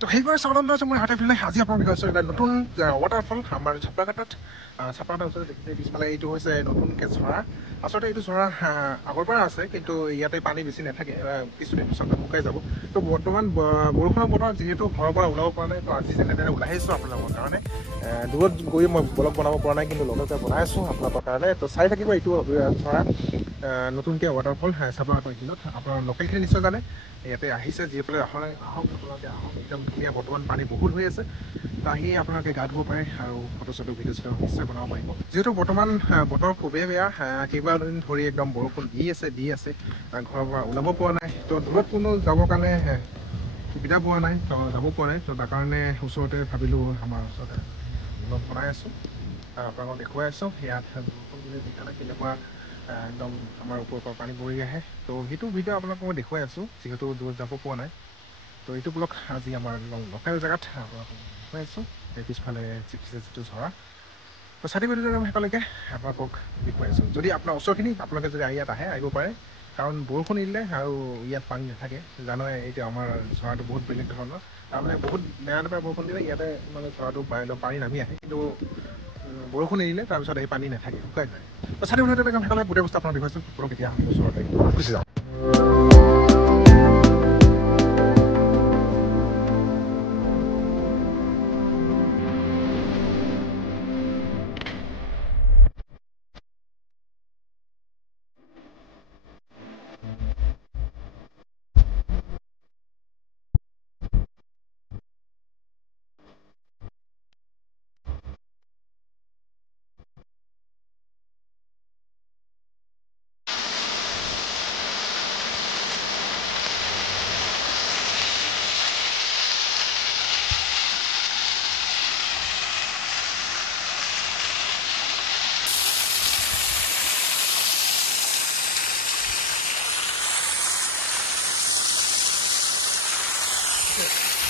তো সেইবাৰ চাউলন আছে মই হাতে ফেলে আজি আপোনাক কৈছোঁ এটা নতুন ৱাটাৰফল আমাৰ ছাপ্ৰাঘাটত ছাপ্ৰাঘাটৰ ওচৰত দেখিছে পিছফালে এইটো হৈছে নতুনকৈ ঝৰা আচলতে এইটো ঝৰা আগৰ পৰা আছে কিন্তু ইয়াতে পানী বেছি নাথাকে কিছুদিন পিছত শুকাই যাব তো বৰ্তমান বৰষুণৰ বতৰ যিহেতু ঘৰৰ পৰা ওলাব পৰা নাই তো আজি যেনেদৰে ওলাই আহিছোঁ আপোনালোকৰ কাৰণে দূৰত গৈ মই ব্লগ বনাব পৰা নাই কিন্তু লগতে বনাই আছোঁ আপোনালোকৰ কাৰণে তো চাই থাকিব এইটো ঝৰা নতুনকৈ ৱাটাৰফল ছাপ্ৰাঘাটৰ এইখিনিত আপোনাৰ লোকেলখিনি নিশ্চয় জানে ইয়াতে আহিছে যিসকলে আহক আপোনালোকে আহক একদম ধুনীয়া বৰ্তমান পানী বহুত হৈ আছে তো আহি আপোনালোকে গা ধুব পাৰে আৰু ফটো চটো ভিডিঅ' চিডিঅ' নিশ্চয় বনাব পাৰিব যিহেতু বৰ্তমান বতৰ খুবেই বেয়া কেইবাদিন ধৰি একদম বৰষুণ দি আছে ঘৰৰ পৰা ওলাব পৰা নাই তো দূৰত কোনো যাবৰ কাৰণে সুবিধা পোৱা নাই তো যাব পৰা নাই তো তাৰ কাৰণে ওচৰতে ভাবিলোঁ আমাৰ ওচৰতে ব্লগ বনাই আছোঁ আপোনালোকক দেখুৱাই আছোঁ ইয়াত বৰষুণ দিলে যিকাৰণে কেনেকুৱা একদম আমাৰ ওপৰৰ পৰা পানী পৰি আহে তো সেইটো ভিডিঅ' আপোনালোকক মই দেখুৱাই আছোঁ যিহেতু দূৰত যাব পৰা নাই তো এইটো ব্লগ আজি আমাৰ লোকেল জেগাত আপোনালোকক দেখুৱাই আছোঁ এই পিছফালে যিটো ঝৰা তো চাই ভিডিঅ'টো শেষলৈকে আপোনালোকক দেখুৱাই আছোঁ যদি আপোনাৰ ওচৰখিনি আপোনালোকে যদি ইয়াত আহে আহিব পাৰে কাৰণ বৰষুণ দিলে আৰু ইয়াত পানী নাথাকে জানোৱে এতিয়া আমাৰ ঝৰাটো বহুত বেলেগ ধৰণৰ তাৰমানে বহুত নেৰানেপেৰা বৰষুণ দিলে ইয়াতে মানে ঝৰাটো পানী নামি আহে কিন্তু বৰষুণ এৰিলে তাৰপিছত এই পানী নাথাকে শুকাই যায় তো চাই ভিডিঅ'টো শেষলৈকে গোটেই বস্তু আপোনাক দেখুৱাইছোঁ পুৰক এতিয়া ওচৰতে গুচি যাওঁ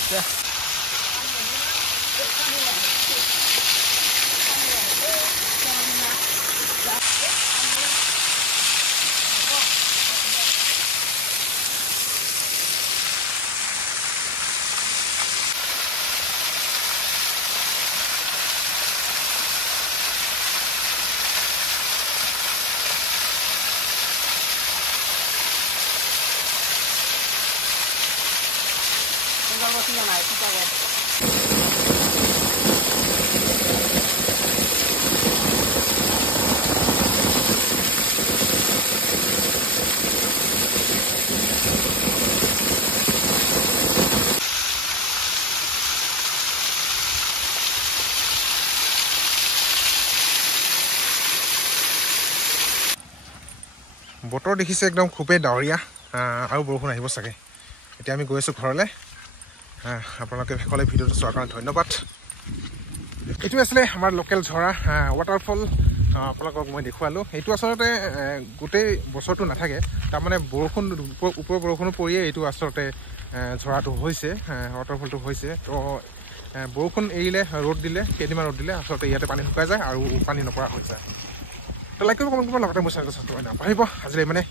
Yeah. বতৰ দেখিছে একদম খুবেই ডাৱৰীয়া আৰু বৰষুণ আহিব চাগে এতিয়া আমি গৈ আছোঁ ঘৰলৈ আপোনালোকে শেষলৈ ভিডিঅ'টো চোৱাৰ কাৰণে ধন্যবাদ এইটো আছিলে আমাৰ লোকেল ঝৰা ৱাটাৰফল আপোনালোকক মই দেখুৱালোঁ এইটো আচলতে গোটেই বছৰটো নাথাকে তাৰমানে বৰষুণ ওপৰৰ বৰষুণো পৰিয়ে এইটো আচলতে ঝৰাটো হৈছে ৱাটাৰফলটো হৈছে তো বৰষুণ এৰিলে ৰ'দ দিলে কেইদিনমান ৰ'দ দিলে আচলতে ইয়াতে পানী শুকাই যায় আৰু পানী নপৰা হৈ যায় তো লাইক কৰিব কমেণ্ট কৰিব লগতে মোৰ চেনেলটো ছাবস্ক্ৰাইব কৰিব নাপাহৰিব আজিলৈ মানে